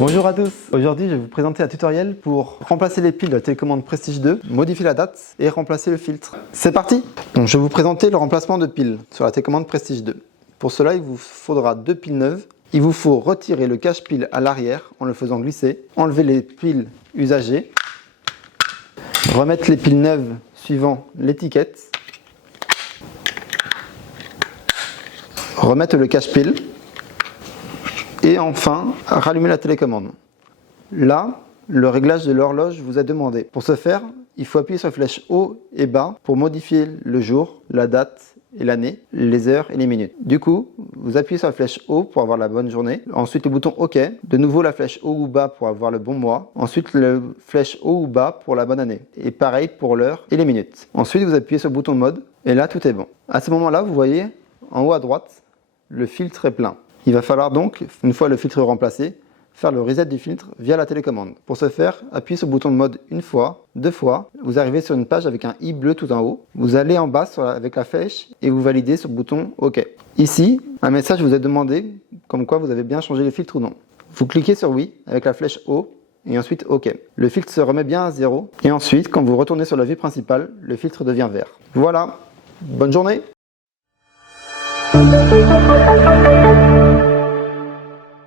Bonjour à tous, aujourd'hui je vais vous présenter un tutoriel pour remplacer les piles de la télécommande Prestige 2, modifier la date et remplacer le filtre. C'est parti! Donc, je vais vous présenter le remplacement de piles sur la télécommande Prestige 2. Pour cela il vous faudra 2 piles neuves. Il vous faut retirer le cache-pile à l'arrière en le faisant glisser, enlever les piles usagées, remettre les piles neuves suivant l'étiquette, remettre le cache-pile et enfin rallumer la télécommande. Là, le réglage de l'horloge vous est demandé. Pour ce faire, il faut appuyer sur la flèche haut et bas pour modifier le jour, la date et l'année, les heures et les minutes. Du coup, vous appuyez sur la flèche haut pour avoir la bonne journée. Ensuite, le bouton OK. De nouveau, la flèche haut ou bas pour avoir le bon mois. Ensuite, la flèche haut ou bas pour la bonne année. Et pareil pour l'heure et les minutes. Ensuite, vous appuyez sur le bouton mode et là, tout est bon. À ce moment-là, vous voyez en haut à droite, le filtre est plein. Il va falloir donc, une fois le filtre remplacé, faire le reset du filtre via la télécommande. Pour ce faire, appuyez sur le bouton de mode une fois, deux fois. Vous arrivez sur une page avec un i bleu tout en haut. Vous allez en bas avec la flèche et vous validez sur le bouton OK. Ici, un message vous est demandé comme quoi vous avez bien changé le filtre ou non. Vous cliquez sur oui avec la flèche haut et ensuite OK. Le filtre se remet bien à 0 et ensuite, quand vous retournez sur la vue principale, le filtre devient vert. Voilà, bonne journée!